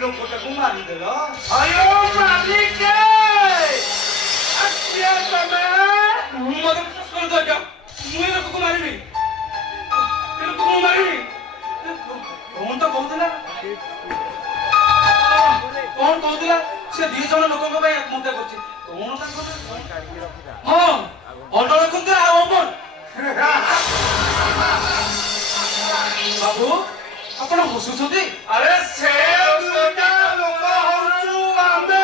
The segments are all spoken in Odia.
ଲୋକଟାକୁ ମାରିଦେଲ। ଆୟୋ ମାଲିକ ଆସିଆ ତମେ ମତେ ପ୍ରଶ୍ନ କରିଛ ମୁଁ ଏ ଲୋକକୁ ମାରିବି ଏ ଲୋକକୁ ମୁଁ ମାରିବି କଣ ତ କହୁଥିଲା କଣ କହୁଥିଲା ସେ 2 ଜଣ ଲୋକଙ୍କ ପାଇଁ ଆତ୍ମହତ୍ୟା କରୁଛି କଣ ତାଙ୍କର ହଁ ଅଟଳ କୁନ୍ତେ ଆଉ ଅମର ବାବୁ ଆପଣ ହସୁଛନ୍ତି ଆରେ ସେ ଦୁଇଟା ଲୋକ ହଉଛୁ ଆମେ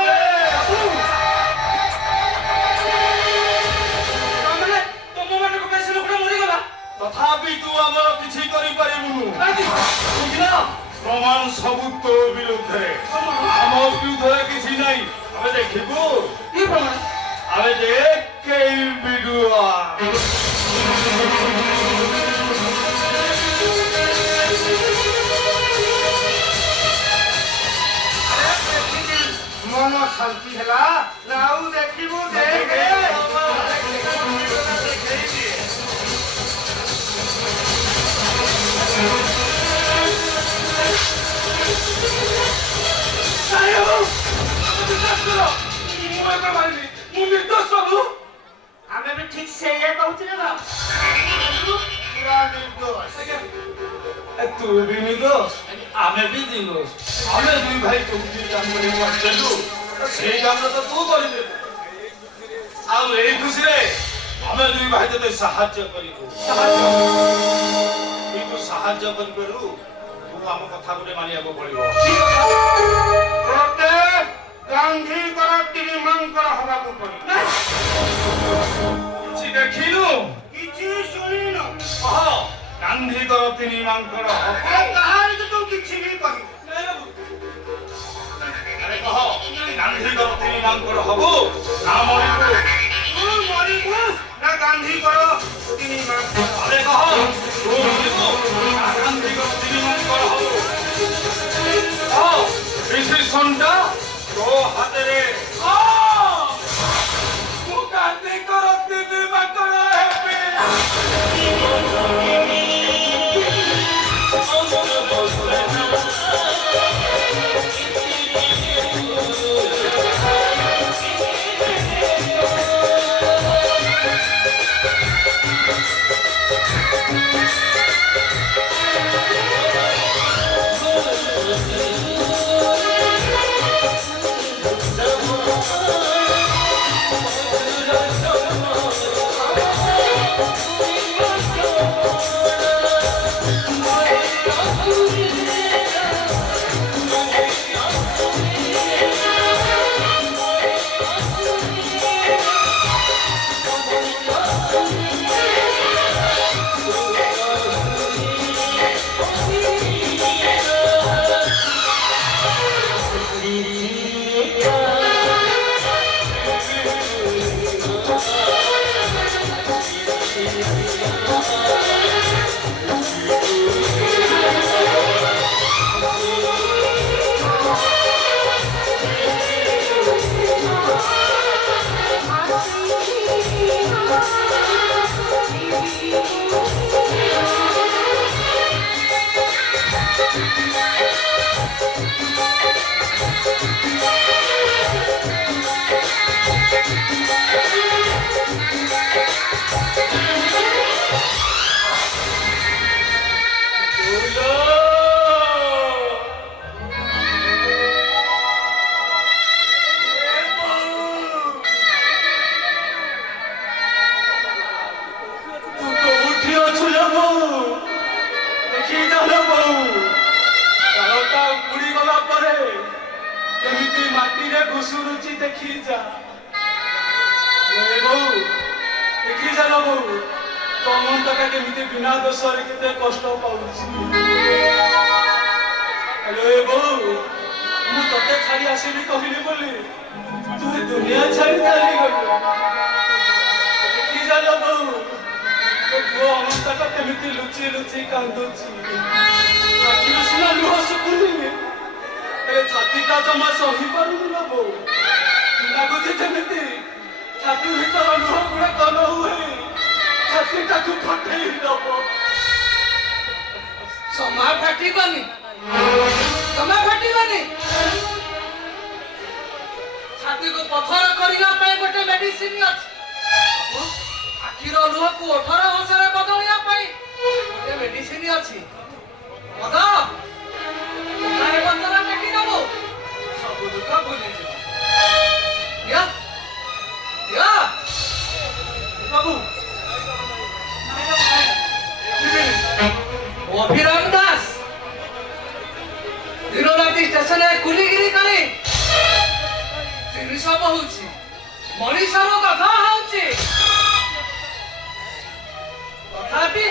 ତାମାନେ ତମମାନଙ୍କ ପାଇଁ ସେ ଲୋକଟା ମରିଗଲା ତଥାପି ତୁ ଆମର କିଛି କରିପାରିବୁନୁ ପ୍ରମାଣ ସବୁ ତୋ ବିରୁଦ୍ଧରେ ଆମ ବିରୁଦ୍ଧରେ କିଛି ନାହିଁ ଆମେ ଦେଖିବୁ କି ପ୍ରମାଣ ଆମେ ଦେଖେଇ ଭିଡୁଆ ମନ ଶାନ୍ତି ହେଲା ଆଉ ଦେଖିବୁ ଦେଖେ ଆମେ ବି ଠିକ ସେଇଆ କହୁଥିଲେ ନା ପୁରା ନିର୍ଦ୍ଦୋଷ ତୁ ବି ନିର୍ଦ୍ଦୋଷ ଆମେ ବି ନିର୍ଦ୍ଦୋଷ ଆମେ 2 ଭାଇ କୋଉଠି କାମ କରିବାକୁ ଆସିଲୁ ସେଇ କାମ ତ ତୁ କରିଦେବୁ ଆଉ ଏଇ ଖୁସିରେ ଆମେ 2 ଭାଇ ତତେ ସାହାଯ୍ୟ କରିବୁ କିନ୍ତୁ ସାହାଯ୍ୟ କରିବାରୁ ତୁ ଆମ କଥା ଗୋଟେ ମାନିବାକୁ ପଡିବ ଗାନ୍ଧୀଙ୍କର ତିନିମାଙ୍କର ହବାକୁ ପଡିବ କିଛି ଦେଖିନୁ କିଛି ଶୁଣିନୁ କହ ଗାନ୍ଧୀଙ୍କର ତିନିମାଙ୍କର କାହାରିକୁ ତୁ କିଛି ବି କହିବୁ ଆରେ କହ ଗାନ୍ଧୀଙ୍କର ତିନିମାଙ୍କର ହବୁ ନା ମରିବୁ ତୁ ମରିବୁ ନା ଗାନ୍ଧୀଙ୍କର ତିନିମାଙ୍କର ଆରେ କହ ତୁ ମରିବୁ ନା ଗାନ୍ଧୀଙ୍କର ତିନିମାଙ୍କର ହବୁ ডিসিশনটা তো হাতে ମୁଁ ଗାନ୍ଧୀ କରନ୍ତି ଦିବାକର ହେବି ଘୁଷୁରୁଛି ଦେଖି ଯା ବୋଉ ଦେଖି ଜାଲ ବୋଉ ତୋ ମନଟା କେମିତି ବିନା ଦୋଷରେ କେତେ କଷ୍ଟ ପାଉଛି ବୋଉ ମୁଁ ତତେ ଛାଡି ଆସିବି କହିଲି ବୋଲି ତୁ ଦୁନିଆ ଛାଡି ଚାଲିଗଲୁ ଦେଖି ଜାଲ ବୋଉ ତୋ ପୁଅ ଅନନ୍ତଟା କେମିତି ଲୁଚି ଲୁଚି କାନ୍ଦୁଛି ଆଖିରୁ ସିନା ଲୁହ ଶୁଖୁନି ଛାତିଟା ଜମା ସହିପାରୁନି ନା ବୋଉ ଲାଗୁଛି ଯେମିତି ଛାତି ଭିତର ଲୁହ ଗୁଡାକ ନ ହୁଏ ଛାତିଟାକୁ ଫଟେଇ ଦବ ଜମା ଫାଟିବନି ଜମା ଫାଟିବନି। ଛାତିକୁ ପଥର କରିବା ପାଇଁ ଗୋଟେ ମେଡିସିନ ଅଛି। ଆଖିର ଲୁହକୁ ଓଠର ଭାଷାରେ ବଦଳିବା ପାଇଁ ଗୋଟେ ମେଡିସିନ ଅଛି। ମଦ ଗୋଟାଏ ବୋତଲ ଟେକି ଦବୁ, ସବୁ ଦୁଃଖ ଭୁଲିଯିବ। ଦିଅ ଦିଅ ବାବୁ অভিরাম দাস দিনরাতি স্টেশনে কুলিগিরি করে জিনিস বহুছি, মଣିষর কথা হচ্ছে। তথাপি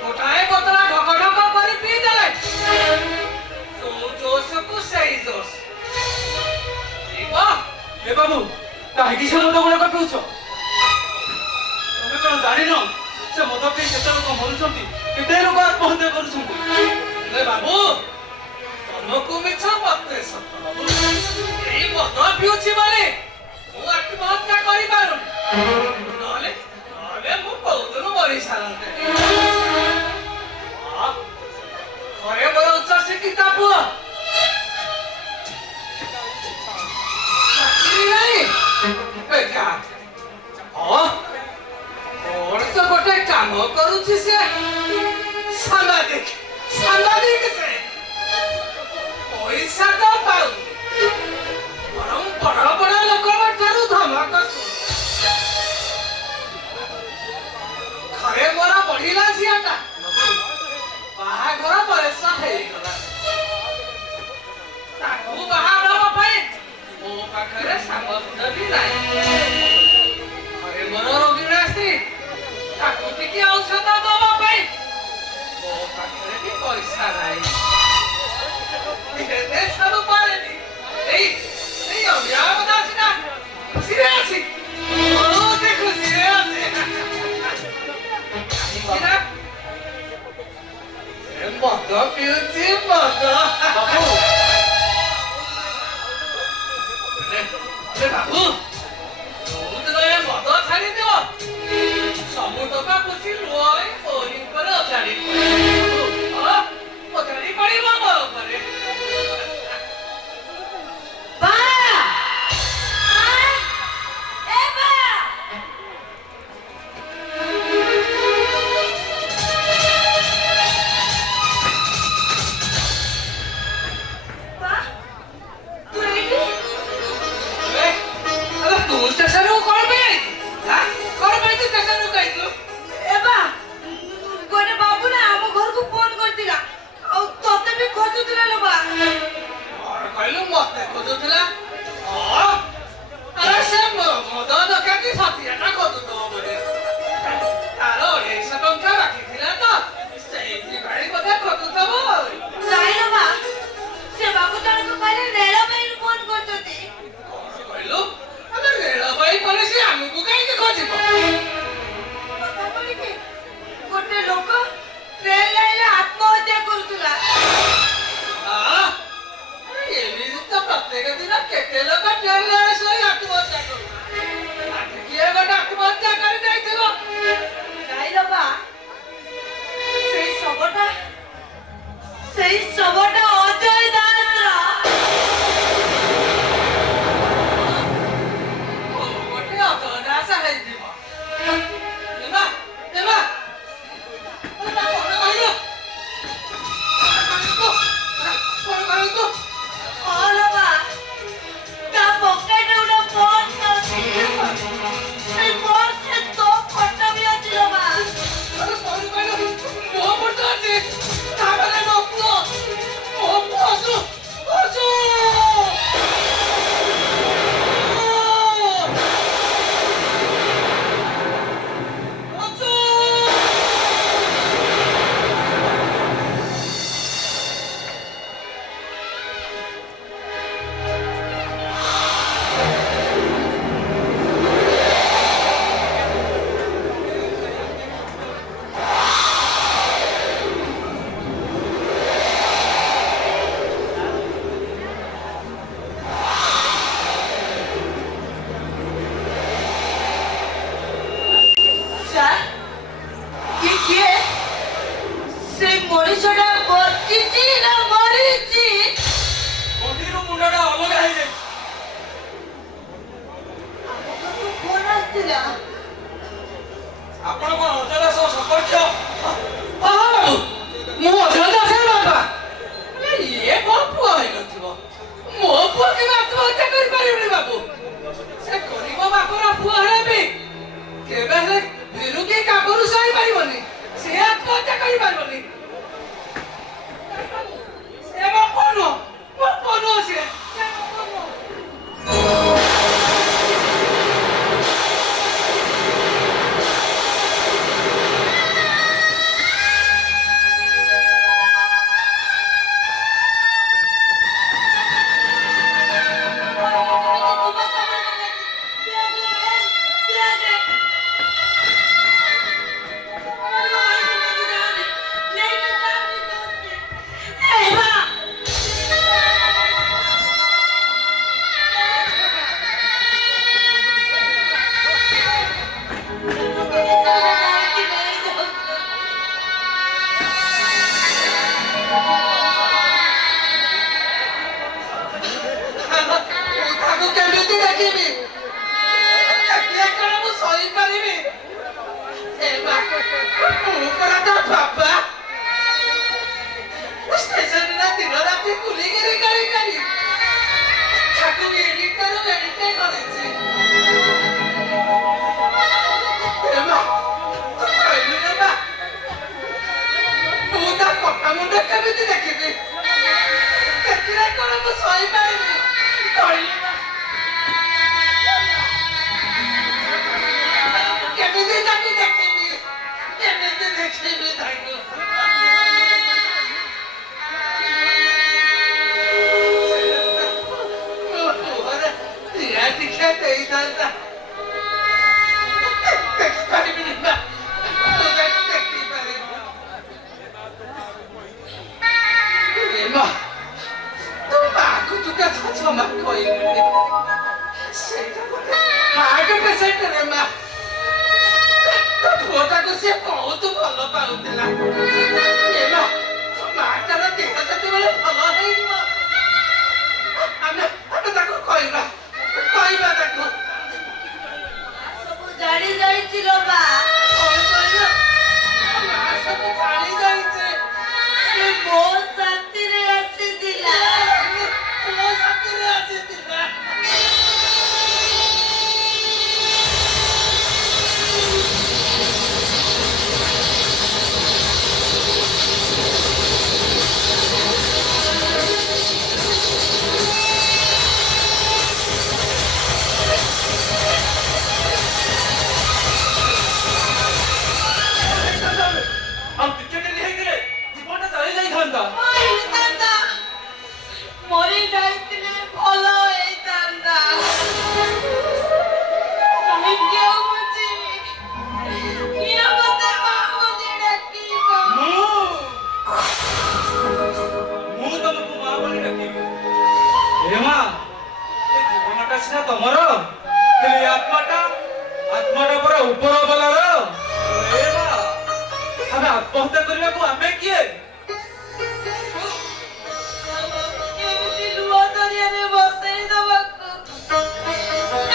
গোটাଏ ବୋତଲ ଢକ ଢକ କରି ପିଇ ଦେଲେ। ଯୋଉ ଜୋଶକୁ ସେଇ ଜୋଶ। ପିଇବ? ଏ ବାବୁ କାହିଁକି ସେ ମଦ ଗୁଡାକ ପିଉଛ? ତମେ କଣ ଜାଣିନ ସେ ମଦ ପିଇ କେତେ ଲୋକ ମରୁଛନ୍ତି, କେତେ ଲୋକ ଆତ୍ମହତ୍ୟା କରୁଛନ୍ତି? রে বাবু, ତମକୁ ମିଛ ମତେ ସତ। ଏଇ ମଦ ପିଉଛି ମାନେ ମୁଁ ଆତ୍ମହତ୍ୟା କରିପାରୁନି। ନହେଲେ ନହେଲେ ମୁଁ କୋଉଦିନ ମରି ସାରନ୍ତେଣି। ଘରେ ମୋର ଉଚ୍ଚ ଶିକ୍ଷିତ ପୁଅ, ଚାକିରି ନାହିଁ, ବେକାର। କଣ ତ ଗୋଟେ କାମ କରୁଛି ସେ, ସାମ୍ବାଦିକ। ସାମ୍ବାଦିକ ସେ ପଇସା ତ ପାଉନି, ବରଂ ବଡ ବଡ ଲୋକଙ୍କ ଠାରୁ ଧମକ ଶୁଣୁଛି। ଘରେ ମୋର ବଢିଲା ଝିଅଟା, ବାହାଘର ବୟସ ହେଇଗଲା। ତାକୁ ବାହା ଦେବା ପାଇଁ ମୋ ପାଖରେ ସାମର୍ଥ୍ୟ ବି ନାହିଁ। ଘରେ ମୋର ରୋଗୀଣା ସ୍ତ୍ରୀ, ତାକୁ ଟିକେ ଔଷଧ ଦେବା ପାଇଁ ମୋ ପାଖରେ ବି ପଇସା ନାହିଁ। ସବୁ ପାରେନି। ଏଇ ଏଇ ଅଭିରାମ ଦାସଟା ଖୁସିରେ ଅଛି, ବହୁତ ଖୁସିରେ ଅଛି। କାହିଁକି ନା ସେ ମଦ ପିଉଛି, ମଦ। ରେ ବାବୁ, ଯୋଉଦିନ ଏ ମଦ ଛାଡ଼ିଦିଅ, ସବୁ ଟଙ୍କା ଖୁସି ଲୁହ ମୋରି ଉପରେ ଅଜାଡ଼ି ପଡ଼ିବ ମୋ ଉପରେ। ତୁ ଷ୍ଟେସନକୁ କଣ ପାଇଁ ଆଇଛୁ? କଣ ପାଇଁ ତୁ ଷ୍ଟେସନକୁ ଆଇଛୁ? ଗୋଟେ ବାବୁ ନା ଆମ ଘରକୁ ଫୋନ କରିଥିଲା, ଆଉ ତତେ ବି ଖୋଜୁଥିଲା ଲୋ ବା। ଆସିଥିଲା? ଆପଣ କଣ ଅଜୟ ଦାସ ସପକ୍ଷ? ମୁଁ ଅଜୟ ଦାସର ବାପା। ଇଏ ମୋ ପୁଅ ହେଇନଥିବ। ମୋ ପୁଅ କେବେ ଆତ୍ମହତ୍ୟା କରିପାରିବନି ବାବୁ। ସେ ଗରିବ ବାପର ପୁଅ ହେଲେ ବି କେବେ ହେଲେ ବିରୁକି କାମରୁ ସହିପାରିବନି। ସେ ଆତ୍ମହତ୍ୟା କରିପାରିବନି। ସେ ମୋ ପୁଅ ନୁହଁ। ମୋ ପୁଅ ନୁହଁ ସିଏ। ସେ ମୋ ପୁଅ ନୁହଁ। ତାକୁ କେମିତି ଦେଖିବି? ଦେଖିଲେ କଣ ମୁଁ ସହିପାରିବି? ମୁଁ ପରା ତା ବାପା। ଷ୍ଟେସନରେ ଦିନ ରାତି କୁଲିଗିରି କରି ତାକୁ ଏଡ଼ିଟରୁ ଏଡ଼ିଟେ କରିଛି। ମା, ତୁ କହିଲୁ ରେ ମା, ମୁଁ ତା କଟା ମୁଣ୍ଡ କେମିତି ଦେଖିବି? ଦେଖିଲେ କଣ ମୁଁ ସହିପାରିବି? କହିଲି ମା, କେମିତି ତାକୁ ଦେଖିବି? କେମିତି ଦେଖିବି ତାକୁ? ମୋ ପୁଅରେ ଦିଆ ଟିକେ ଦେଇଥାନ୍ତା। ଦେଖିପାରିବିନି ମା, ମୁଁ ତାକୁ ଦେଖିପାରିବି। ଏ ମା, ତୁ ମାଆକୁ ତୁ କଥା କ୍ଷମା କହିଲୁନି। ସେଇଟା ଗୋଟେ ହାର୍ଟ ପେସେଣ୍ଟ ରେ ମା। ତୋ ପୁଅଟାକୁ ସେ ବହୁତ ଭଲ ପାଉଥିଲା। ଏ ମା, ତୋ ମାଆଟାର ଦେହ ଯେତେବେଳେ ଭଲ ହେଇଯିବ ଆମେ ତାକୁ କହିବା ତାକୁ। ସବୁ ଜାଣି ଯାଇଛି ଲୋ ମା। କଣ କହିଲ? ମା ସବୁ ଜାଣି ଯାଇଛି। ସେ ମୋ ସାଥିରେ ଆସିଥିଲା। ମୋ ସାଥିରେ ଆସିଥିଲା। ଆଉ ଟିକେ ଡେରି ହେଇଥିଲେ ଜୀବନଟା ଚାଲି ଯାଇଥାନ୍ତା। ହେଇଥାନ୍ତା। ମରି ଯାଇଥିଲେ ଭଲ ହେଇଥାନ୍ତା। କାହିଁକି ଆଉ ବୁଝିବି? କିଏ ମତେ ମା ବୋଲି ଡାକିବ? ମୁଁ ତମକୁ ମା ବୋଲି ଡାକିବି। ଏ ମା, ଏ ଜୀବନଟା ସିନା ତମର, ହେଲେ ଆତ୍ମାଟା ପରା ଉପର ବାଲାର। ଏ ମା, ଆମେ ଆତ୍ମହତ୍ୟା କରିବାକୁ ଆମେ କିଏ? କେମିତି ଲୁହ ଦରିଆରେ ବସେଇ ଦବାକୁ?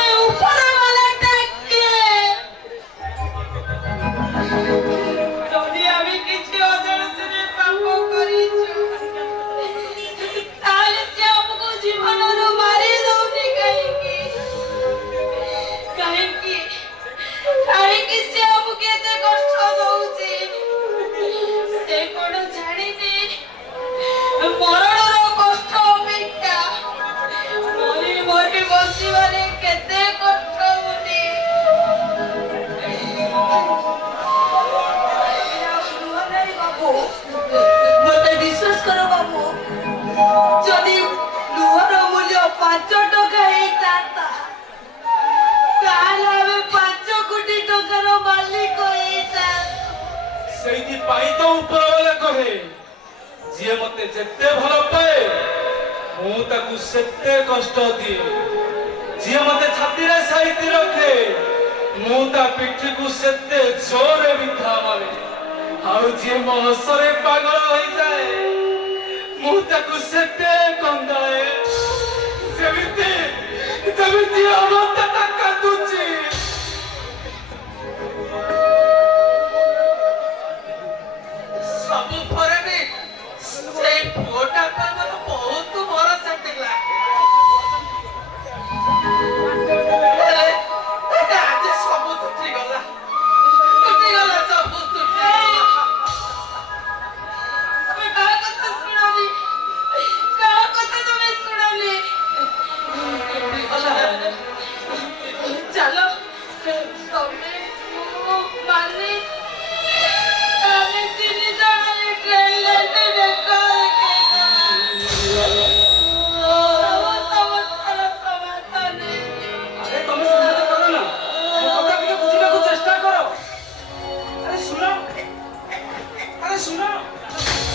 ଏ ଉପରବାଲାଟା କିଏ? ଯଦି ଆମେ କିଛି ଅଜାଣତରେ ପାପ କରିଛୁ, ତାହେଲେ ସେ ଆମକୁ ଜୀବନରୁ ମାରି ଦଉନି କାହିଁକି? କାହିଁକି ସେ ଆମକୁ ଏତେ କଷ୍ଟ ଦଉଛି? ସେ କଣ ଜାଣିନି ମରଣର କଷ୍ଟ ଅପେକ୍ଷା ମରି ମରି ବଞ୍ଚିବାରେ କେତେ କଷ୍ଟ ବୋଲି? ବାବୁ, ମତେ ବିଶ୍ୱାସ କର ବାବୁ, ଯଦି ଲୁହର ମୂଲ୍ୟ 5 ଟଙ୍କା ହେଇଥାନ୍ତା ତାହେଲେ ଆମେ 5 କୋଟି ଟଙ୍କାର ମାଲିକ ହେଇଥାନ୍ତୁ। ସେଇଥିପାଇଁ ତ ଉପର ବାଲା କହେ, ଯିଏ ମତେ ଯେତେ ଭଲ ପାଏ ମୁଁ ତାକୁ ସେତେ କଷ୍ଟ ଦିଏ। ଯିଏ ମତେ ଛାତିରେ ସାଇତି ରଖେ ମୁଁ ତା ପିଠିକୁ ସେତେ ଜୋରେ ବିନ୍ଧା ମାରେ। ଆଉ ଯିଏ ମୋ ହସରେ ପାଗଳ ହୋଇଯାଏ ମୁଁ ତାକୁ ସେତେ କନ୍ଦାଏ। ଯେମିତି ଅବସ୍ଥାଟା କାନ୍ଦୁଛି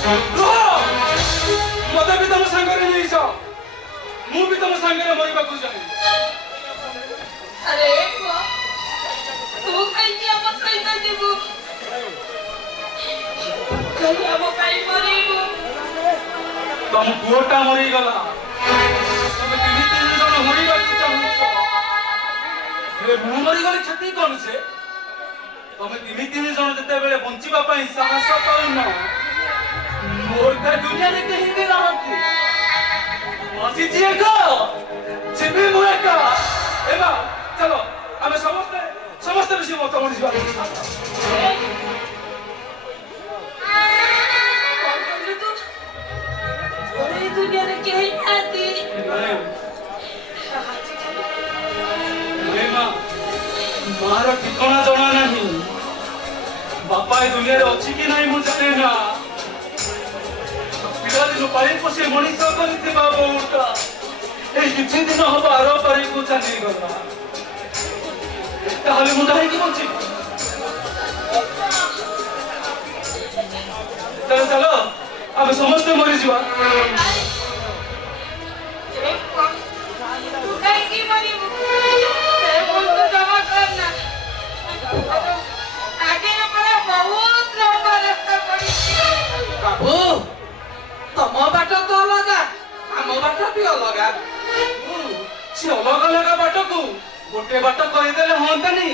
ରୁହ! ମତେ ବି ତମ ସାଙ୍ଗରେ ନେଇଛ, ମୁଁ ବି ତମ ସାଙ୍ଗରେ ମରିବାକୁ ଚାହେଁ। ଆରେ ପୁଅ, ତୁ କାହିଁକି ଆମ ସହିତ ଯିବୁ? କାହିଁ ଆମ ପାଇଁ ମରିବୁ? ତମ ପୁଅଟା ମରିଗଲା, ତମେ କେମିତି ଜଣ ମରିବାକୁ ଚାହୁଁଛ? ହେଲେ ମୁଁ ମରିଗଲେ କ୍ଷତି କଣ ଯେ? ତମେ ତିନି ଜଣ ଯେତେବେଳେ ବଞ୍ଚିବା ପାଇଁ ସାହସ ପାଉନ, ମୋର ଦୁନିଆରେ କେହି ବି ନାହାନ୍ତି। ବସିଛି ଏକ, ଯିବି ମୁଁ ଏକ। ଏବା ଚାଲ ଆମେ ସମସ୍ତେ ମିଶି ମତ ମରିଯିବା। କଣ କହିଲୁ ତୁ? ତୋର ଏ ଦୁନିଆରେ କେହି ନାହାନ୍ତି। ମାର ଠିକଣା ଜଣା ନାହିଁ, ବାପା ଏ ଦୁନିଆରେ ଅଛି କି ନାହିଁ ମୁଁ ଜାଣେ ନା। ପିଲାଦିନୁ ପାଳି ପୋଷି ମଣିଷ କରିଥିବା ବୋଉଟା ଏଇ କିଛି ଦିନ ହବ ଆର ପାରିକୁ ଚାଲିଗଲା। ତାହେଲେ ମୁଁ କାହିଁକି ବଞ୍ଚିବି? ଚାଲ ଚାଲ ଆମେ ସମସ୍ତେ ମରିଯିବା। ତୁ କାହିଁକି ମରିବୁ? ସେ ଭୁଲ ତୁ ଜମା କରନା। ଆଗେ ଆମର ବହୁତ ଲମ୍ବା ରାସ୍ତା ପଡ଼ିଛି। ବାବୁ, ତମ ବାଟ ତ ଅଲଗା, ଆମ ବାଟ ବି ଅଲଗା। ସେ ଅଲଗା ଅଲଗା ବାଟକୁ ଗୋଟେ ବାଟ କରିଦେଲେ ହୁଅନ୍ତାନି?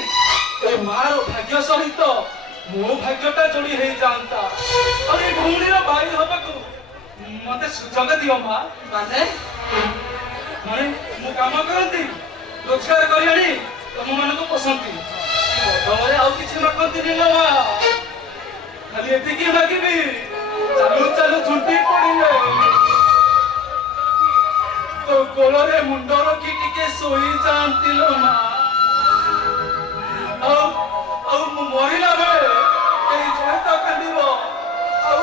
ଏ ମାର ଭାଗ୍ୟ ସହିତ ମୋ ଭାଗ୍ୟଟା ଯୋଡି ହେଇଯାଆନ୍ତା। ଆଉ ଏ ଭଉଣୀର ଭାଇ ହବାକୁ ମତେ ସୁଯୋଗ ଦିଅ ମା। ମାନେ ମୁଁ କାମ କରନ୍ତି, ରୋଜଗାର କରି ଆଣି ତମମାନଙ୍କୁ ପୋଷନ୍ତି, ବଦଳରେ ଆଉ କିଛି ମାଗନ୍ତିନି ଲୋ ମା। ଖାଲି ଏତିକି ମାଗିବି, ଚାଲୁ ଚାଲୁ ଝୁଣ୍ଟି ପଡିଲେ ତୋ କୋଳରେ ମୁଣ୍ଡ ରଖି ଟିକେ ଶୋଇଯାଆନ୍ତି ଲୋ ମା। ଆଉ ମୁଁ ମରିଲା ବେଳେ କେହି ଜଣେ ତ କାନ୍ଦିବ, ଆଉ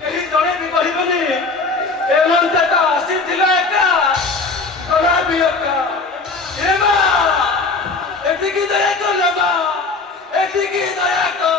କେହି ଜଣେ ବି କହିବନି ଏ ମନ୍ଦାଟା ଆସିଥିଲା ଏକା, ଗଲା ବି ଏକା। ଏ ମା, ଏତିକି ଦୟା କର ମା, ଏତିକି ଦୟା କର।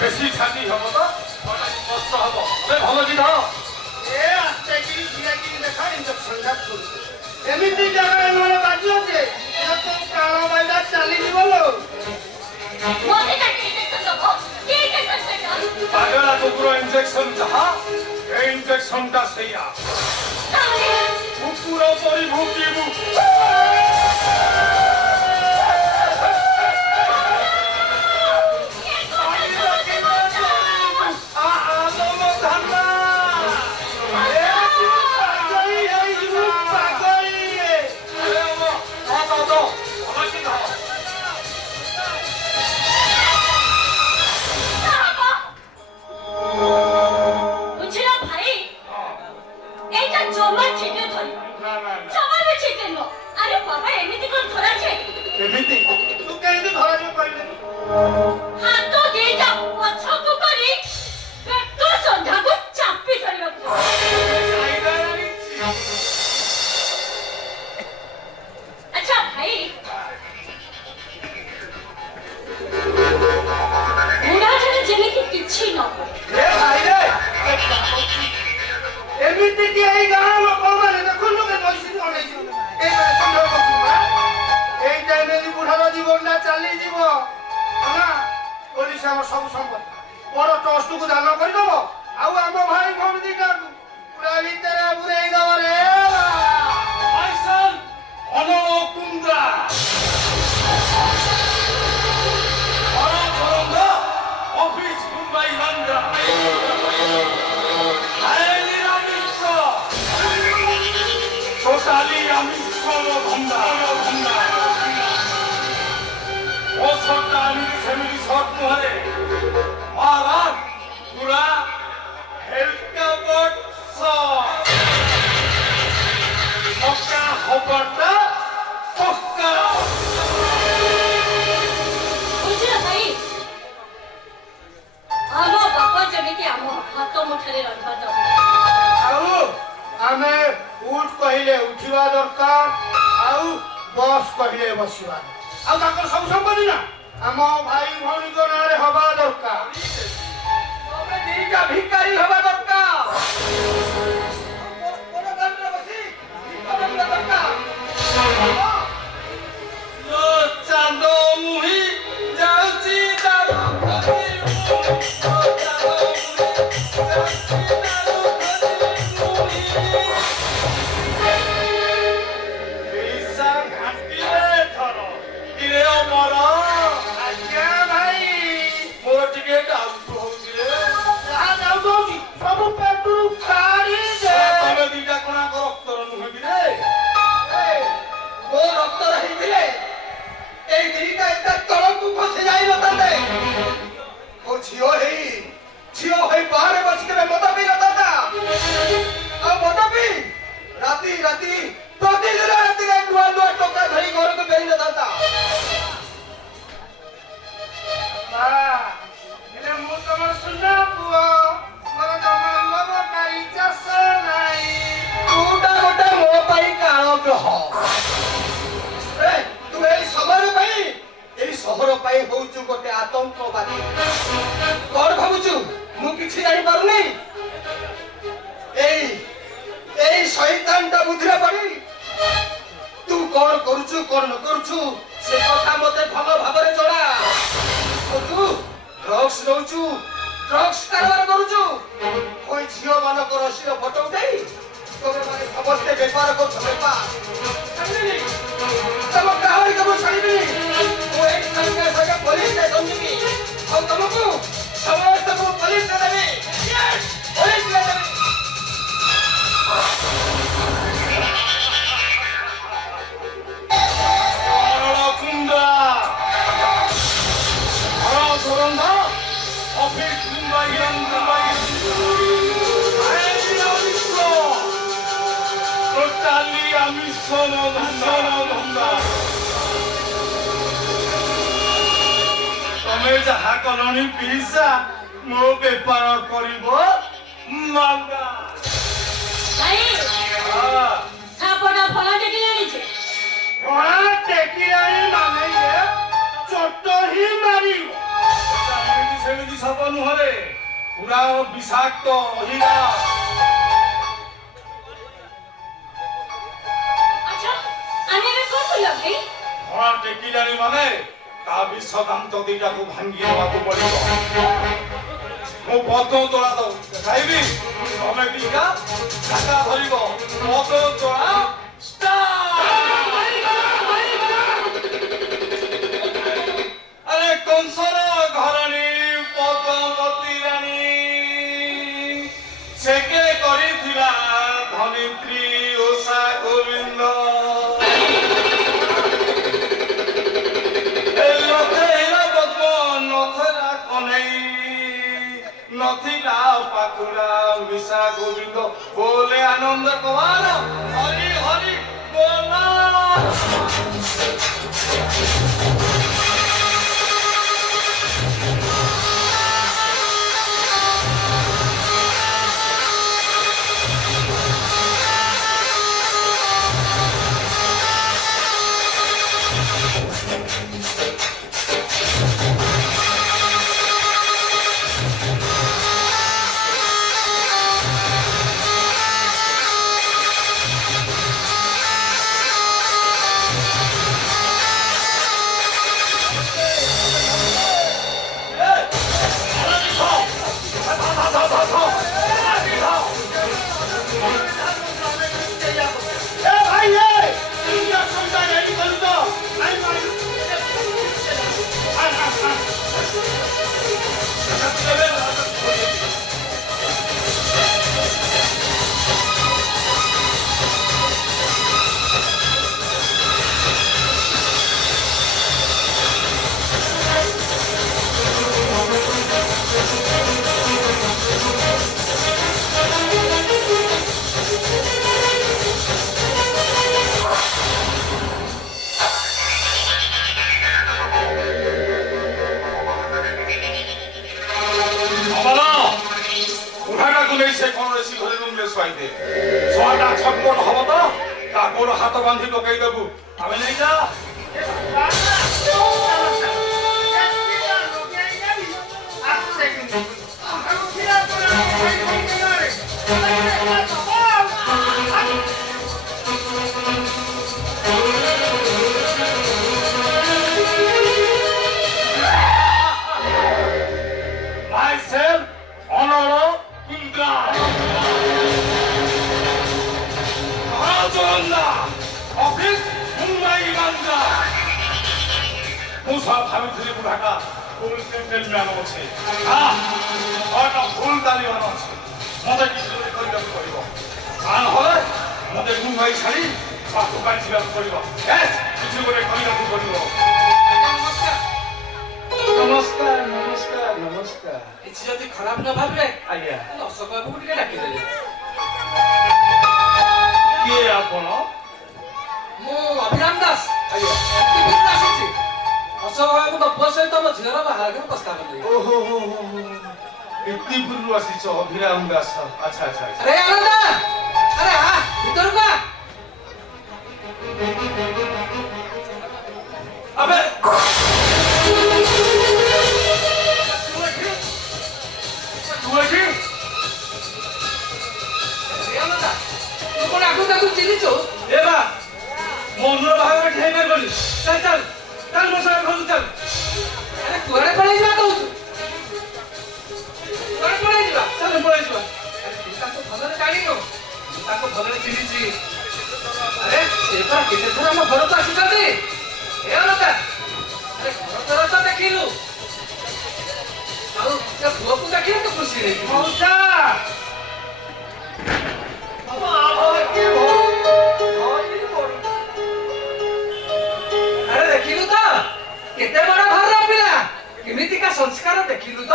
বেশি ছাতি হব তো কষ্ট হব, ভালো কি দাও এ আস্তে কি কি দেখা ইনজেকশনটা করছে এমনি জায়গায় আমার বাজি আছে তো কালো বাইদা চালিয়ে বলো মতে কাটি ইনজেকশন দেব। কি ইনজেকশন সেটা? পাগলা কুকুর ইনজেকশন যাহা এই ইনজেকশনটা সেইয়া তাহলে কুকুর পরি ভুকিবু বুঝিলা ভাই, এইটা জমা ঠিকই ধরি। জমা ବି ଠିକ ନୁହଁ। ଆରେ ବାବା ଏମିତି କଣ ଧରାଯାଏ? ଏମିତି ତୁ କେମିତି ଧରାଯିବ କହିଲେ ହାତ ଦିଟା ପଛକୁ କରି ବେକ ସନ୍ଧାକୁ ଚାପି ଧରିବାକୁ ଆଚ୍ଛା ଭାଇ ବୁଢ଼ାଠାରେ ଯେମିତି କିଛି ନ ହୁଏ ଏମିତି କି ଏଇ ଗାଁ ଲୋକମାନେ ଦେଖୁନୁ ପରିସ୍ଥିତି ଅନେଇଛୁ ଏଇ ଟାଇମ୍ ଯଦି ବୁଢ଼ାର ଜୀବନଟା ଚାଲିଯିବ ପୋଲିସ ଆମର ସବୁ ସମ୍ପତ୍ତି ବଡ ଟ୍ରଷ୍ଟକୁ ଦାନ କରିଦବ ଆଉ ଆମ ଭାଇ ଭଉଣୀ ଦିଟାକୁ ପୁରା ଭିତରେ ପୁରେଇ ଦବ ରେ কুন্দ্রা অফিস মুম্বাই বান্দ্রা টোটালি আমি ধন্দা ও সরটা আমি ফ্যামিলি শর্ট নহে মহারাজ পুরা হেলকাপট সবকা খবরটা পক্কা ବୁଝିଲ ଭାଇ ଆମ ବାପ ଯେମିତି ଆମ ହାତ ମୁଠାରେ ରହିବା ଦରକାର ଆଉ ଆମେ ଉଠ କହିଲେ ଉଠିବା ଦରକାର ଆଉ ବସ୍ କହିଲେ ବସିବା ଆଉ ତାଙ୍କର ସବୁ ସମ୍ପତ୍ତି ନା ଆମ ଭାଇ ଭଉଣୀଙ୍କ ନାଁରେ ହବା ଦରକାର ତମେ ଦିଟା ଭିକାରୀ ହବା ଦରକାର ଚାନ୍ଦ ମୁହିଁ ଯାଉଛି ମୋର ଟିକେ ଡାଉଟ ହଉଛି ରେ ସବୁ ପେଟରୁ କାଢି ଦେ ତମେ ଦିଟା କଣାକ ରକ୍ତର ନୁହେଁ କି ରେ ମୋ ରକ୍ତର ହେଇଥିଲେ ଏଇ ଦିଟା ଏଟା ତଳକୁ ଖସି ଯାଇନଥାନ୍ତେ ମୋ ଝିଅ ହେଇ ବାହାରେ ବସି କେବେ ମଦ ପିଇ ନଥାନ୍ତା ଆଉ ମଦ ପିଇ ରାତି ପ୍ରତିଦିନ ରାତିରେ ନୂଆ ଟଙ୍କା ଧରି ଘରକୁ ଫେରି ନଥାନ୍ତା ହେଲେ ମୁଁ ତମର ସୁନା ପୁଅ ମୋର ଜମା ଲୋଭକାରୀ ଚାଷ ନାହିଁ ତୁଟା ଗୋଟେ ମୋ ପାଇଁ କାଳ ଗ୍ରହ ତୁ ଏଇ ସହର ପାଇଁ ହଉଛୁ ଗୋଟେ ଆତଙ୍କବାଦୀ କଣ ଭାବୁଛୁ ମୁଁ କିଛି ଜାଣିପାରୁନି ଏଇ ଶୈତାନଟା ବୁଦ୍ଧିରେ ପଡି ତୁ କଣ କରୁଛୁ କଣ ନ କରୁଛୁ ସେ କଥା ମତେ ଭଲ ଭାବରେ ଜଣା ତୁ ଡ୍ରଗ୍ସ ନଉଛୁ ଡ୍ରଗ୍ସ କାରବାର କରୁଛୁ ওই ଝିଅ ମାନଙ୍କର ଶିର ଫଟୋ ଉଠାଇ ତମେ ମାନେ ସମସ୍ତେ ବେପାର କରୁଛ ବେପାର ତମ କାହାରିକୁ ମୁଁ ଛାଡ଼ିବିନି ମୁଁ ଏଇ ସାଙ୍ଗେ ସାଙ୍ଗେ ପୋଲିସରେ ସମଝିବି ଆଉ ତମକୁ ସମସ୍ତଙ୍କୁ ପୋଲିସରେ ଦେବି ପୋଲିସରେ ଦେବି কুন্দ্রা অফিস মুম্বাই টোটালি আমি ধন্দা ତମେ ଯାହା କଲଣି ପିଇସା ମୋ ବେପାର କରିବ ମାନ୍ଦା ଭାଇ ସାପଟା ଫଳ ଟେକିଲାଣି ଯେ ଭଣା ଟେକିଲାଣି ମାନେ ଚୋଟ ହିଁ ମାରିବ ସେମିତି ସାପ ନୁହଁରେ ପୁରା ବିଷାକ୍ତ ହୀରା ଆଚ୍ଛା ଆମେ ଏବେ କଣ କରିବା ଭାଇ ଭଣା ଟେକିଲାଣି ମାନେ ତା ବିଷ ଦାନ୍ତ ଦିଟାକୁ ଭାଙ୍ଗି ଦେବାକୁ ପଡିବ ମୁଁ ପଦ ତୋଳା ଖାଇବି ତମେ ଦିଟା ଝାକା ଧରିବ ପଦ ତୋଳା ଆରେ କଂସର ଘରଣୀ ପଦ୍ମବତୀ ରାଣୀ ସେ କେ କରିଥିଲା ଧରିତ୍ରୀ ଓଷା ଗୋବିନ୍ଦ নথিলা পাকুড়া মিশা গোবিন্দ বলে আনন্দ কবার হরি হরি বল ହାତ ବାନ୍ଧି ପକେଇଦବୁ ଆମେ ନେଇ ଯା myself Honoro Kundra Rajanda Office Mumbai Bandra Musa ভাবিଥିଲି বুঢ়াটা ফুল জেন্টেলম্যান ଅଛି হয়তো ফুল তালিবান ଅଛି মতে কিছু କରିବାକୁ ପଡ଼ିବ ନହେଲେ ମତେ ମୁମ୍ବାଇ ଛାଡ଼ି ଦୋକାନ ଯିବାକୁ ପଡ଼ିବ କିଛି ଗୋଟେ କରିବାକୁ ପଡ଼ିବ ନମସ୍କାର ନମସ୍କାର ନମସ୍କାର କିଛି ଯଦି ଖରାପ ନ ଭାବିବେ ଆଜ୍ଞା ଅଶୋକ ବାବୁକୁ ଟିକେ ଡାକିଦେଲେ କିଏ ଆପଣ ମୁଁ ଅଭିରାମ ଦାସ ଆଜ୍ଞା ଟିଭିରୁ ଆସିଛି ଅଶୋକ ବାବୁଙ୍କ ପୁଅ ସହିତ ମୋ ଝିଅର ବାହାଘର ପ୍ରସ୍ତାବ ନେଇ ଓହୋ ଏତିପୁରରୁ ଆସିଛ ଅଭିରାମ ଦାସ ଆଚ୍ଛା ଆଚ୍ଛା ଆଚ୍ଛା ଆରେ ଆନନ୍ଦ ଆରେ ଆ ଭିତରକୁ ଆ ଆବେ ତୁ ଏଠି ଆନନ୍ଦ ତୁ କଣ ଆଗକୁ ତାକୁ ଚିହ୍ନିଛୁ ଏ ବା ମନର ବାହାଘର ଠିଆ ହେଇପାରିବନି ଚାଲ ଚାଲ ଚାଲ ମୋ ସାଙ୍ଗେ ଘରକୁ ଚାଲ ଆରେ କୁଆଡେ ପଳେଇ ଯିବା କହୁଛୁ କୁଆଡେ ପଳେଇ ଯିବା ଚାଲ ପଳେଇ ଯିବା ଆରେ ତୁ ତାକୁ ଭଲରେ ଜାଣିନୁ ମୁଁ ତାକୁ ଭଲରେ ଚିହ୍ନିଛି ଆରେ ସେ ପରା କେତେ ଥର ଆମ ଘରକୁ ଆସିଛନ୍ତି ଏ ଆନନ୍ଦ ଆରେ ଘର ତୋର ତ ଦେଖିଲୁ ଆଉ ସେ ପୁଅକୁ ଦେଖିଲେ ତୁ ଖୁସି ହେଇଯିବୁ ମଉସା ଆରେ ଦେଖିଲୁ ତ କେତେ ବଡ ଘରର ପିଲା କେମିତିକା ସଂସ୍କାର ଦେଖିଲୁ ତ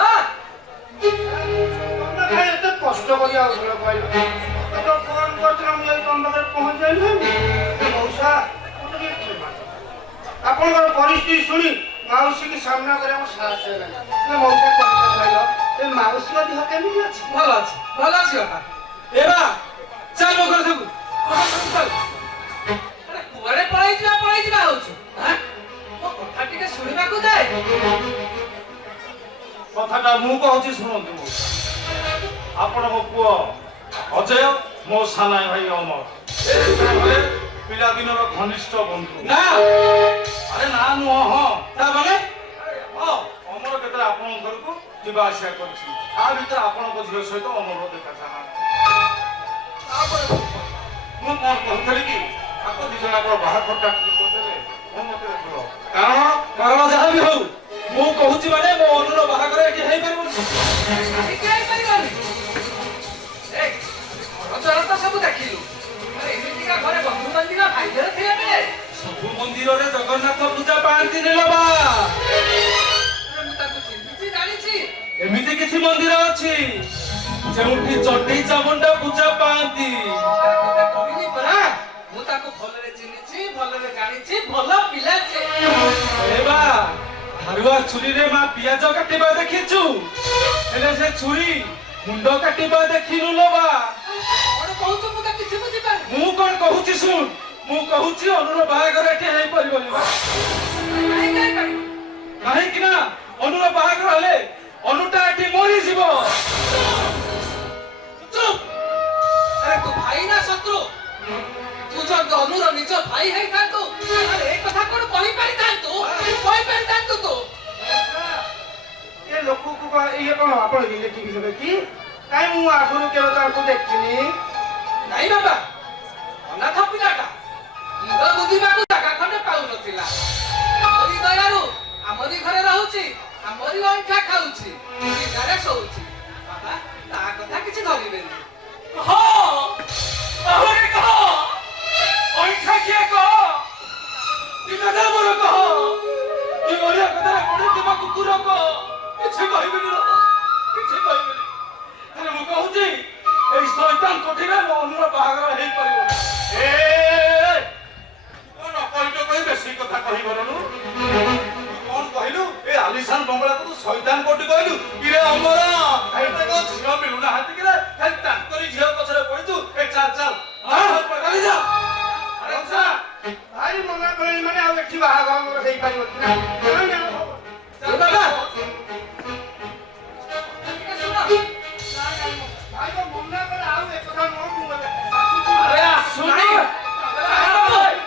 ଏତେ କଷ୍ଟ କରି ଆଉଥିଲ କହିଲ ଫୋନ କରିଥିଲା ମୁଁ ଯାଇ ତମ ପାଖରେ ପହଞ୍ଚାଇଲି ମଉସା ଆପଣଙ୍କର ପରିସ୍ଥିତି ଶୁଣି ମାଉସୀକି ସାମ୍ନା କରିବା ମୋ ସାହସ ହେଲାନି ମଉସା କହିଲ ଏ ମାଉସୀର ଦେହ କେମିତି ଅଛି ଭଲ ଅଛି ବାପା ଏ ବା ଚାଲ ମୋ ଘର ସବୁ ଚାଲ ଆରେ କୁଆଡେ ପଳେଇ ଯିବା ହଉଛୁ ଆଁ? ମୋ କଥା ଟିକେ ଶୁଣିବାକୁ ଦେ କଥାଟା ମୁଁ କହୁଛି ଶୁଣନ୍ତୁ ଆପଣଙ୍କ ପୁଅ ଅଜୟ ମୋ ସାନ ଭାଇ ଅମର ପିଲାଦିନର ଘନିଷ୍ଠ ବନ୍ଧୁ ନା ଆରେ ନା ନୁହଁ ହଁ ତା ମାନେ ହଁ ଅମର କେତେବେଳେ ଆପଣଙ୍କ ଘରକୁ ଯିବା ଆସିବା କରିଛି ତା ଭିତରେ ଆପଣଙ୍କ ଝିଅ ସହିତ ଅମର ଦେଖା ଚାହାଁ ତାପରେ ମୁଁ କଣ କହୁଥିଲି କି ତାକୁ ଦି ଜଣଙ୍କର ବାହାଘରଟା ଟିକେ କରିଦେଲେ ମୋ ମତରେ ଭଲ କାରଣ ଯାହା ବି ହଉ ମୁଁ କହୁଛି ମାନେ ମୋ ଅନୁର ବାହାଘର ଏଠି ହେଇପାରିବନି କାହିଁକି ହେଇପାରିବନି ଏ ଘର ଦ୍ୱାର ତ ସବୁ ଦେଖିଲୁ ଆରେ ଏମିତିକା ଘରେ ବନ୍ଧୁ ବାନ୍ଧବ ଭାଇରେ ଥିଲେ ବେଳେ ସବୁ ମନ୍ଦିରରେ ଜଗନ୍ନାଥ ପୂଜା ପାଆନ୍ତି ବା ମୁଁ ତାକୁ ଚିହ୍ନିଛି ଜାଣିଛି ଏମିତି କିଛି ମନ୍ଦିର ଅଛି ଯେଉଁଠି ଚଣ୍ଡୀ ଚାମୁଣ୍ଡା ପୂଜା ପାଆନ୍ତି ତତେ କହିଲି ପରା ମୁଁ ତାକୁ ଭଲରେ ଚିହ୍ନିଛି ଭଲରେ ଜାଣିଛି ଭଲ ପିଲା ସେ ଏ ବା ଧାରୁଆ ଛୁରୀରେ ମା ପିଆଜ କାଟିବା ଦେଖିଛୁ ହେଲେ ସେ ଛୁରୀ ମୁଣ୍ଡ କାଟିବା ଦେଖିନୁ ଲୋ ବା କଣ କହୁଛୁ ମୁଁ ତ କିଛି ବୁଝିପାରୁନି ମୁଁ କଣ କହୁଛି ଶୁଣ ମୁଁ କହୁଛି ଅନୁର ବାହାଘର ଏଠି ହେଇପାରିବନି ବା କାହିଁକି ହେଇପାରିବ କାହିଁକି ନା ଅନୁର ବାହାଘର ହେଲେ ଅନୁଟା ଏଠି ମରିଯିବ ଚୁପ ଆରେ ତୁ ଭାଇ ନା ଶତ୍ରୁ ତୁ ଯଦି ଅନୁର ନିଜ ଭାଇ ହେଇଥାନ୍ତୁ ତାହେଲେ ଏ କଥା କଣ କହିପାରିଥାନ୍ତୁ ତୁ ଏ ଲୋକକୁ ଇଏ କଣ ଆପଣ ରିଲେଟିଭ ହେବେ କି କାଇଁ ମୁଁ ଆଗରୁ କେବେ ତାଙ୍କୁ ଦେଖିନି ନାଇଁ ବାବା ଅନାଥ ପିଲାଟା ମୁଣ୍ଡ ବୁଝିବାକୁ ଜାଗା ଖଣ୍ଡେ ପାଉନଥିଲା ଆମରି ଦୟାରୁ ଆମରି ଘରେ ରହୁଛି ଆମରି ଅଇଁଠା ଖାଉଛି ପିଲାରେ ଶୋଉଛି ବାବା ତା କଥା କିଛି ଧରିବେନି ଆହୁରି କହ ଅଇଁଠା କିଏ କହ କି କଥା ମୋର କହ କି ଓଡ଼ିଆ କଥାରେ ପଢିଥିବା କୁକୁର କହ କିଛି କହିବିନି କିଛି କହିବିନି ହେଲେ ମୁଁ କହୁଛି ଏଇ ଶୈତାନ କୋଠିରେ ମୋ ଅନୁର ବାହାଘର ହେଇପାରିବନି କଣ କହିବେ ବେଶୀ କଥା କହିବରନୁ କଣ କହିଲୁ ଏ ଆଲିଶାନ ବଙ୍ଗଳାକୁ ତୁ ଶୈତାନ କୋଟି କହିଲୁ ଇରେ ଅମର ହେଇପାରିବ ଏ ବାବା ଟିକେ ଶୁଣ ଭାଇ ମନା କଲେ ଆଉ ଏକଥା ନୁହଁ ମୁଁ ଆରେ ଆସୁନି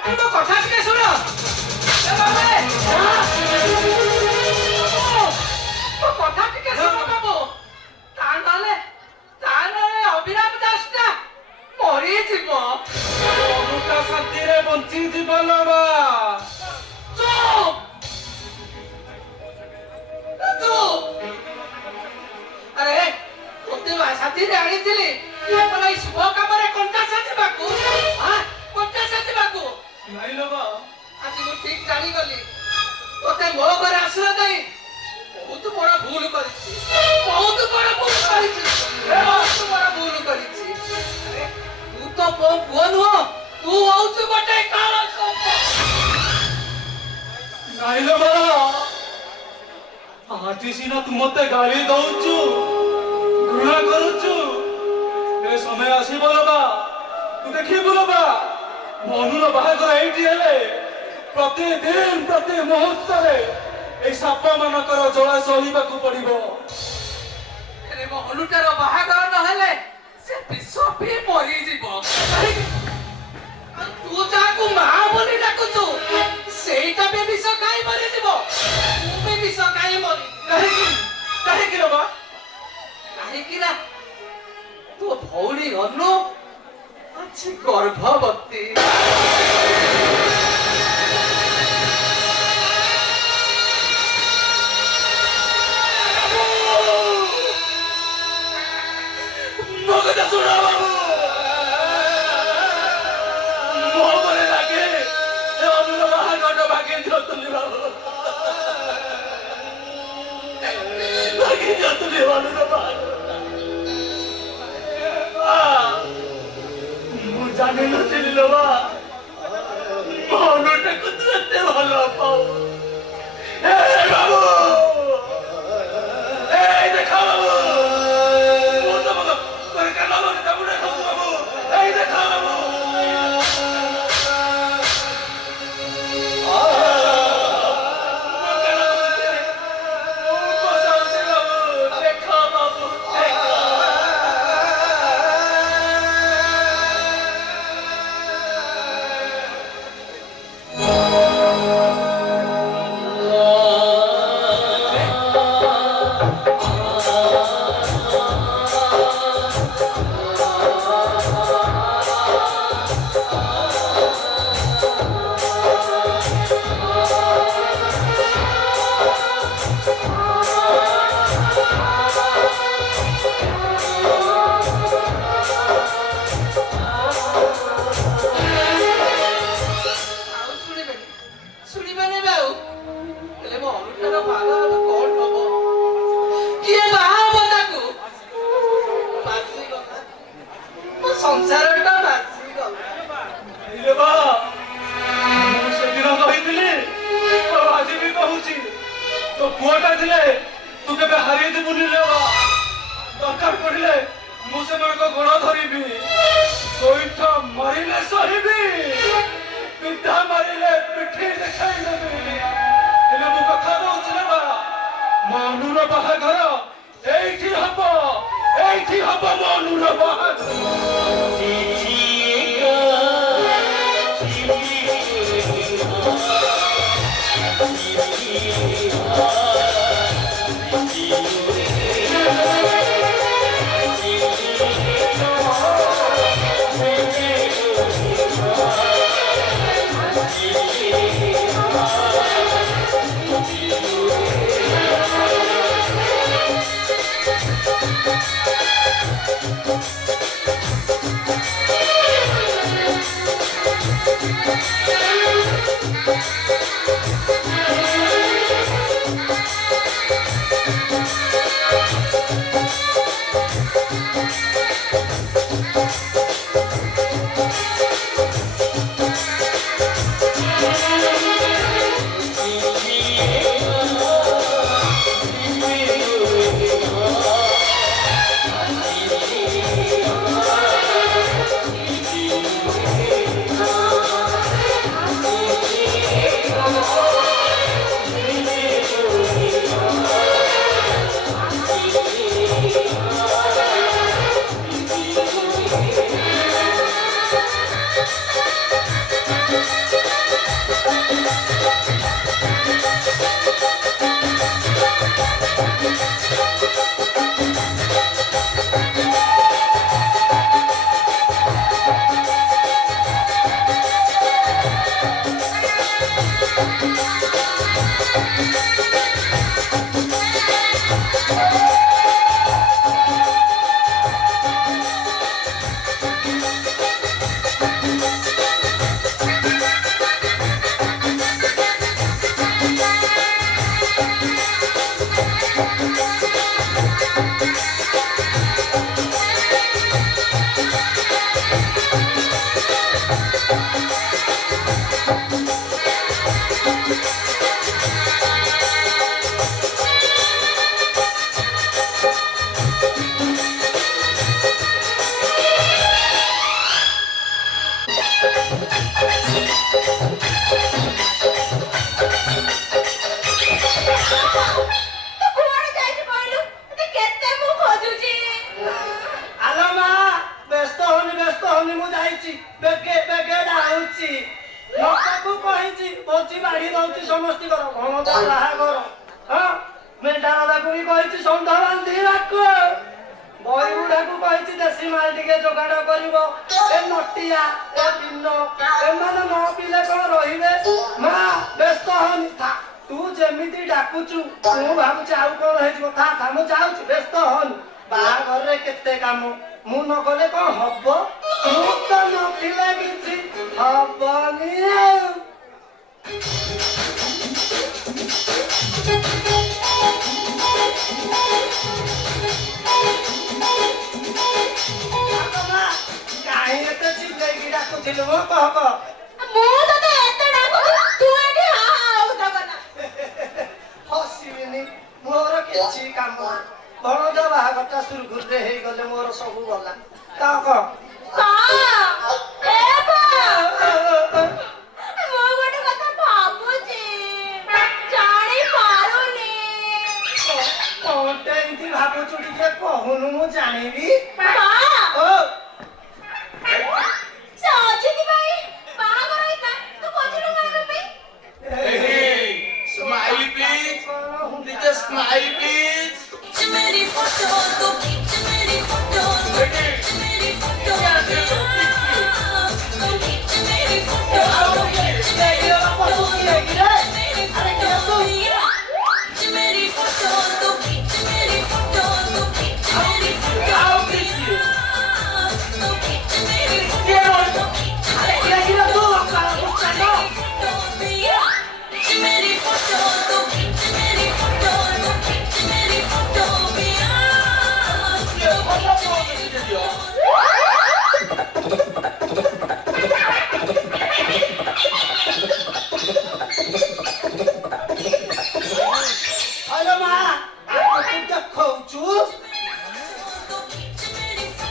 ତୁ ତ କଥା ଟିକେ ଶୁଣ ଏ ବାବା ତୁ କଥା ଟିକେ ଶୁଣ ବାବୁ ତା ନହେଲେ ଅଭିରାମ ଦାସଟା ମରିଯିବ ଅନୁଟା ଶାନ୍ତିରେ ବଞ୍ଚିଯିବ ଲୋ ମା ଚୁପ୍ ଚୁପ୍ ଆରେ ତୋତେ ସାଥିରେ ଆଣିଥିଲି ମାନେ ଏଇ ଶୁଭ କାମରେ କଣ୍ଟା ସାଜିବାକୁ କଣ୍ଟା ସାଜିବାକୁ ନାଇଁ ଲୋ ମା ଆଜି ମୁଁ ଠିକ ଜାଣିଗଲି ତୋତେ ମୋ ଘରେ ଆସିଲା ଦେଇ ବହୁତ ବଡ ଭୁଲ କରିଛି ବହୁତ ବଡ ଭୁଲ କରିଛି ବହୁତ ବଡ ଭୁଲ କରିଛି ଆରେ ତୁ ତ ମୋ ପୁଅ ନୁହଁ ତୁ ହଉଛୁ ଗୋଟେ କାଳ ନାଇଁ ଲୋ ମା ଆଜି ସିନା ତୁ ମତେ ଗାଳି ଦଉଛୁ ଘୃଣା କରୁଛୁ ଏ ସମୟ ଆସିବ ଲୋ ମା ତୁ ଦେଖିବୁ ଲୋ ମା ମନୁର ବାହାଘର ଏଇଠି ହେଲେ ପ୍ରତିଦିନ ପ୍ରତି ମୁହୂର୍ତ୍ତରେ এই ସାପ ମାନଙ୍କର ଜଳା ସହିବାକୁ ପଡିବ ହେଲେ ମୋ ଅନୁଟାର ବାହାଘର ନହେଲେ ସେ ବିଷ ପିଇ ମରିଯିବ ଆଉ ତୁ ଯାହାକୁ ମା ବୋଲି ଡାକୁଛୁ ସେଇଟା ବି ବିଷ ଖାଇ ମରିଯିବ ମୁଁ ବି ବିଷ ଖାଇ ମରିଯିବି କାହିଁକି ଲୋ ମା କାହିଁକି ନା ତୋ ଭଉଣୀ ଅନୁ ଅଛି ଗର୍ଭବତୀ ମୋ କଥା ଶୁଣ ବାବୁ ମୋ ମନେ ଲାଗେ ଏ ଅନୁର ବାହାଘର ଭାଙ୍ଗି ଦିଅନ୍ତୁନି ବାବୁ ଭାଙ୍ଗି ଦିଅନ୍ତୁନି ଅନୁର ବାହାଘର ମୁଁ ଜାଣିନଥିଲି ଲୋ ମା ମୋ ଅନୁଟାକୁ ତୁ ଏତେ ଭଲ ପାଉ ଏ ବାବୁ এই দেখা বাবু এই দেখা বাবু দেখা বাবু ସଂସାରଟା ବାସିଗଲା ଇରେ ବା ମୁଁ ସେଦିନ କହିଥିଲି ଆଉ ଆଜି ବି କହୁଛି ତୋ ପୁଅଟା ଥିଲେ ତୁ କେବେ ହାରିଯିବୁନି ରେ ବା ଦରକାର ପଡ଼ିଲେ ମୁଁ ସେମାନଙ୍କ ଗୋଡ଼ ଧରିବି ଗୋଇଠା ମାରିଲେ ସହିବି ପିଠା ମାରିଲେ ପିଠି ଦେଖାଇ ଦେବି ହେଲେ ମୁଁ କଥା ଦଉଛି ରେ ବା ମୋ ଅନୁର ବାହାଘର ଏଇଠି ହବ ମୋ ଅନୁର ବାହାଘର ତୁ କୁଆଡେ ଯାଇଛୁ କହିଲୁ? ତତେ କେତେ ମୁଁ ଖୋଜୁଛି। ଆଲୋ ମା ବ୍ୟସ୍ତ ହନି ମୁଁ ଯାଇଛି ବେଗେ ବେଗେ ଯାଉଛି ଲୋକକୁ କହିଛି ଭୋଜି ବାଢି ଦଉଛି ସମସ୍ତିଙ୍କର ଘନତା ବାହାଘର ହଁ ମେଣ୍ଢା ଦାଦାକୁ ବି କହିଛି ଷଣ୍ଢ ବାନ୍ଧିବାକୁ ବହି ବୁଢାକୁ କହିଛି ଦେଶୀ ମାଲ ଟିକେ ଯୋଗାଡ଼ କରିବ ଏ ନଟିଆ ଏ ଦିନ ଏମାନେ ନ ପିଲେ କଣ ରହିବେ ମା ବ୍ୟସ୍ତ ହନି ଥା ତୁ ଯେମିତି ଡାକୁଛୁ ମୁଁ ଭାବୁଛି ଆଉ କଣ ହେଇଯିବ ଥା ମୁଁ ଯାଉଛି ବ୍ୟସ୍ତ ହନି ବାହାଘରରେ କେତେ କାମ ମୁଁ ନ ଗଲେ କଣ ହବ ମୁଁ ତ ନଥିଲେ କିଛି ହବନି ଆଉ କାହିଁ ଏତେ ଚିଲେଇକି ଡାକୁଥିଲୁ ମୋ କହ ମୁଁ ତତେ ଏତେ ଡାକୁଛି ତୁ ଏଠି ହଉଥିବ ନା। ହସିବିନି ମୋର କିଛି କାମ ଭଣଜା ବାହାଘରଟା ସୁରୁଖୁରୁରେ ହେଇଗଲେ ମୋର ସବୁ ଗଲା କହ ମୁଁ ଗୋଟେ କଥା ଭାବୁଛି ଜାଣି ପାରୁନି। କଣଟେ ଏମିତି ଭାବୁଛୁ ଟିକେ କହୁନୁ ମୁଁ ଜାଣିବି ଓ ସେ ଅଜିତ ଭାଇ ବାହାଘର ହେଇଥିଲା ତୁ ଖୋଜିଲୁ କାହିଁକି ପାଇଁ? Smile please. Please smile please. मेरी फोटो तो खींच मेरी फोटो तो खींच मेरी फोटो तो खींच मेरी फोटो तो खींच मेरी फोटो मेरी फोटो मेरी फोटो तो खींच मेरी फोटो तो खींच मेरी फोटो तो खींच मेरी फोटो तो खींच मेरी फोटो तो खींच मेरी फोटो तो खींच मेरी फोटो ଆଲୋ ମା ତୁ ଦେଖଉଛୁ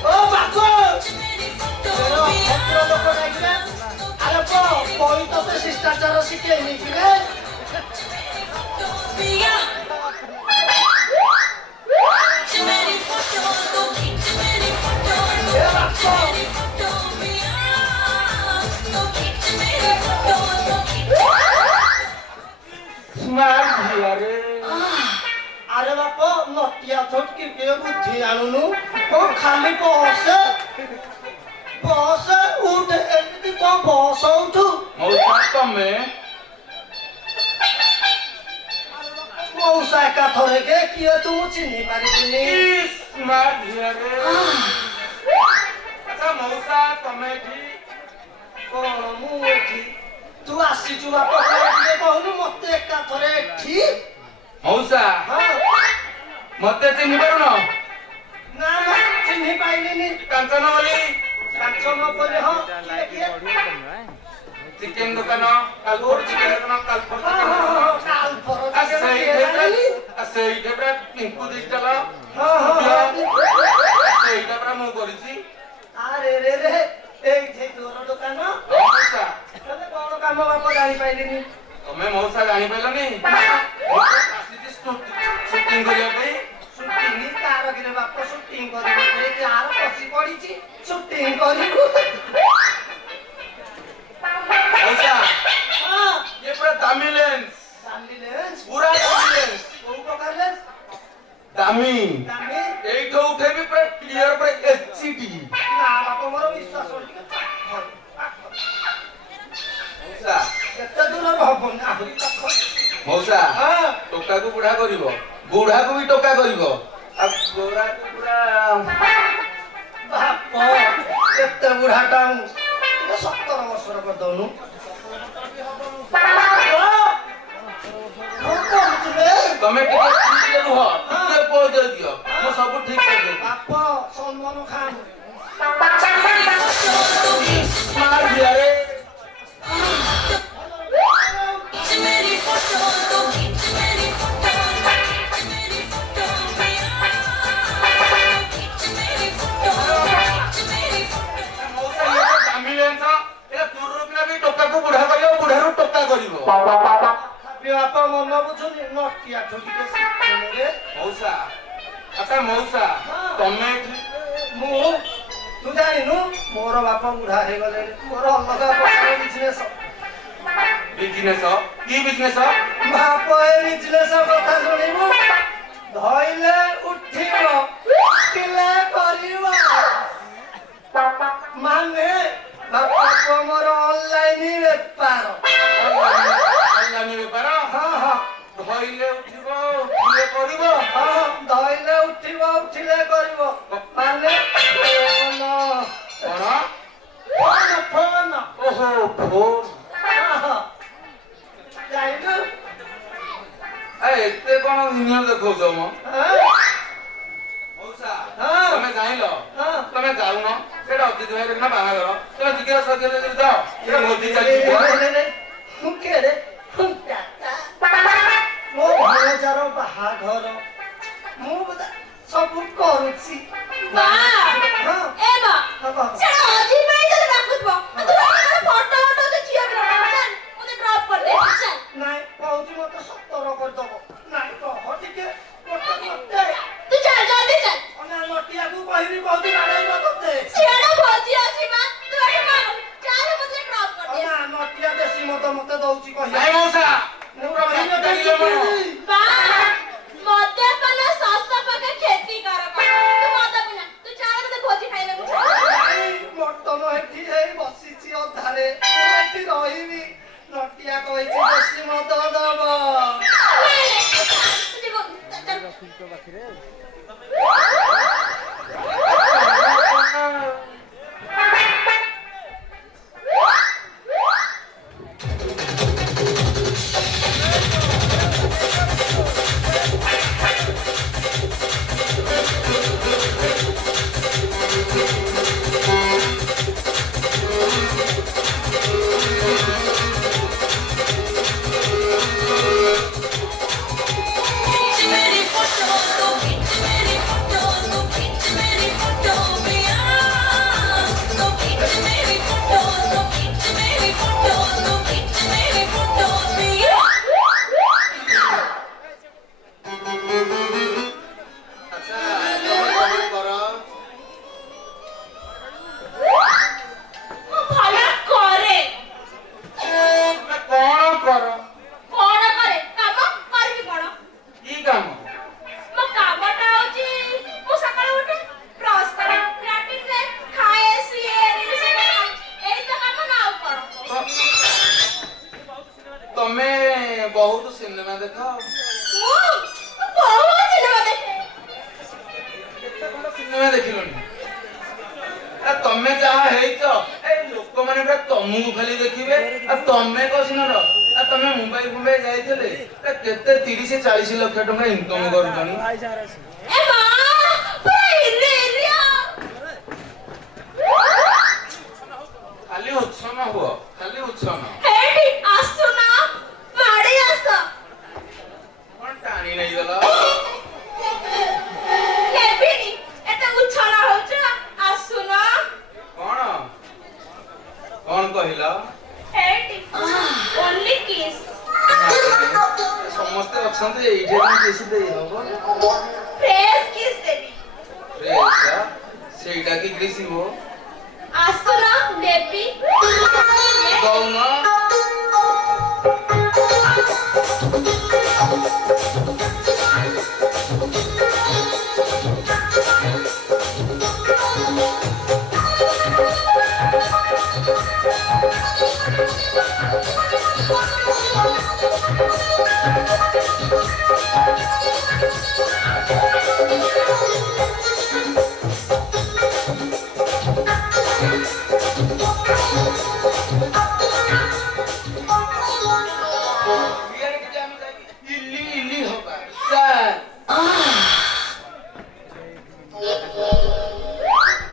ଓ ବାପ ଭଦ୍ର ଲୋକ ଡାକିବେ ଆରେ ବହି ତତେ ଶିଷ୍ଟାଚାର ଶିଖେଇନି କିରେ मेरी फोटो तो खींच मेरी फोटो ଏ ବାପ तो खींच मेरी फोटो तो खींच ଆରେ ବାପ ନଟିଆ ଥୋଟକି କେ ବୁଦ୍ଧି ଆଣୁନୁ କଣ ଖାଲି ବସ ଉଠ ଏମିତି କଣ ବସ ଉଠୁ ତମେ ମଉସା ଏକା ଥରେକେ କିଏ ତୁ ମୁଁ ଚିହ୍ନି ପାରିବିନି ଆଚ୍ଛା ମଉସା ତମେ ଏଠି କଣ ମୁଁ ଏଠି ତୁ ଆସିଛୁ ବାପ ଟିକେ କହୁନୁ ମତେ ଏକା ଥରେ ଏଠି ମଉସା ହଁ ମତେ ଚିହ୍ନି ପାରୁନ ନା ନା ଚିହ୍ନି ପାଇଲିନି କାଞ୍ଚନ ବୋଲି କାଞ୍ଚନ ପରେ ହଁ କିଏ ଚିକେନ ଦୋକାନ କାଲପୋର ଚିକେନ ଦୋକାନ କାଲପୋର ସେଇଟା ପୁରା ପିଙ୍କୁ ଦିଟାଲ ସେଇଟା ପୁରା ମୁଁ କରିଛି ଆରେ ରେ ରେ ଏଇଠି ତୋର ଦୋକାନ ମଉସା ତାହେଲେ କଣ କାମ ବାପ ଜାଣିପାଇଲିନି ତମେ ମଉସା ଜାଣିପାରିଲନି ଆସିଛି ସୁଟିଂ କରିବା ପାଇଁ ସୁଟିଂ କାର କିରେ ବାପ ସୁଟିଂ କରିବୁ ଯାହାର ପଶି ପଡିଛି ସୁଟିଂ କରିବୁ ମଉସା ହଁ ये पूरा दामी लेंस ଦାମୀ ଲେନ୍ସ पूरा दामी लेंस କୋଉ ପ୍ରକାର ଲେନ୍ସ दामी ଦାମୀ ଏଇଠୁ ଉଠେଇବି ପୁରା କ୍ଲିୟର ପୁରା ଏଚଡି ନା ବାପ ମୋର ବିଶ୍ୱାସ ଟିକେ ମଉସା କେତେ ଦୂରରୁ ହବନି ଆହୁରି ପାଖ ମଉସା ହଁ ଟୋକାକୁ ବୁଢା କରିବ ବୁଢାକୁ ବି ଟୋକା କରିବ ଆଉ ଗୋରାକୁ ପୁରା ବାପ କେତେ ବୁଢାଟା ମୁଁ 17 ବର୍ଷର କରିଦଉନୁ ତମେ ଟିକେ ଟିକେ ରୁହ ଟିକେ ପୋଜ ଦିଅ ମୁଁ ସବୁ ଠିକ କରିଦେବି ବାପ ସଲମାନ ଖାନ ମାର ଦିଆରେ ବାପ ମନ ବୁଝୁନି ନଟିଆ ଠକିଟେ ଶିଖୁନି ରେ ମଉସା ଆଚ୍ଛା ମଉସା ତମେ ଏଠି ମୁଁ ତୁ ଜାଣିନୁ ମୋର ବାପ ବୁଢା ହେଇଗଲେ ମୋର ଅଲଗା ପ୍ରକାର ବିଜନେସ କି ବିଜନେସ ବାପ ଏ ବିଜନେସ କଥା ଶୁଣିବୁ ଧଇଲେ ଉଠିବ ଉଠିଲେ କରିବ ମାନେ ବାପ ମୋର ଅନଲାଇନ ବେପାର ଅନଲାଇନ ବେପାର ହଁ ହଁ ଧଇଲେ ଉଠିବ ଉଠିଲେ କରିବ ହଁ ଧଇଲେ ଉଠିବ ଉଠିଲେ କରିବ ମାନେ କଣ ଫୋନ ଫୋନ ଓହୋ ଫୋନ ଜାଣିଲୁ ଏତେ କଣ ଦୁନିଆ ଦେଖଉଛ ମ ମଉସା ତମେ ଜାଣିଲ ତମେ ଯାଉନ ସେଇଟା ଅତିଥି ଭାଇ ନା ବାହାଘର ତମେ ଜିଜ୍ଞାସା ସରିଲେ ଯଦି ଯାଅ ସେଇଟା ଭୋଜି ଚାଲିଛି ମୁଁ କେଡେ ମୋ ଭଣଜାର ବାହାଘର ମୁଁ ସବୁ କରୁଛି ମା ହଁ ଏ ମା ହଁ ସେଟା ଅଜି ପାଇଁ ତତେ ଡାକୁଥିବ ତୁ ରହିଲେ ଫଟୋ ଉଠଉଛୁ ଝିଅ ପିଲା ଚାଲ ମୋତେ ଡ୍ରପ୍ କରିଦେ ଚାଲ ନାଇଁ କହୁଛି ମତେ ସତର କରିଦବ ନାଇଁ କହ ଟିକେ ମତେ ତୁ ଚାଲ ଜଲ୍ଦି ଚାଲ ଅନା ନଟିଆକୁ କହିବି କହୁଛି ବାଡ଼େଇବ ତତେ ସିଆଡେ ଭୋଜି ଅଛି ମା ତୁ ଏଠି କଣ ଚାଲ ମୋତେ ଡ୍ରପ୍ କରିଦେ ଅନା ନଟିଆ ଦେଶୀ ମତେ ଦଉଛି କହିବି ନାଇଁ ମଉସା ମୁଁ ରହିଲେ ଦେଖିବି ମା ମଦ୍ୟପାନ ସ୍ୱାସ୍ଥ୍ୟ ପକ୍ଷେ କ୍ଷତିକାରକ ତୁ ମଦ ପିନା ତୁ ଚାଲ ତତେ ଭୋଜି ଖାଇବାକୁ ଚାଲ ମଟନ ଏଠି ହେଇ ବସିଛି ଅଧାରେ ମୁଁ ଏଠି ରହିବି ନଟିଆ କହିଛି ଦେଶୀ ମଦ ଦବ ତମେ ବହୁତ ସିନେମା ଦେଖ ସିନେମା ଦେଖିଲଣି ତମେ ଯାହା ହେଇଛ ଲୋକମାନେ ପୁରା ତମକୁ ଖାଲି ଦେଖିବେ ଆଉ ତମେ କସିନର ତମେ ମୁମ୍ବାଇ ଯାଇଥିଲେ କେତେ 30-40 ଲକ୍ଷ ଟଙ୍କା ଇନକମ କରୁଛନ୍ତି ଖାଲି ଉଚ୍ଛନ ହୁଅ ଖାଲି ଉଚ୍ଛନ କଣ ଟାଣି ନେଇଗଲ କଣ କହିଲ ସମସ୍ତେ ଅଛନ୍ତି ଏଇଠି କିଛି ଦେଇ ହବ ସେଇଟା କି ଗ୍ରୀଷିବ ଦଉନ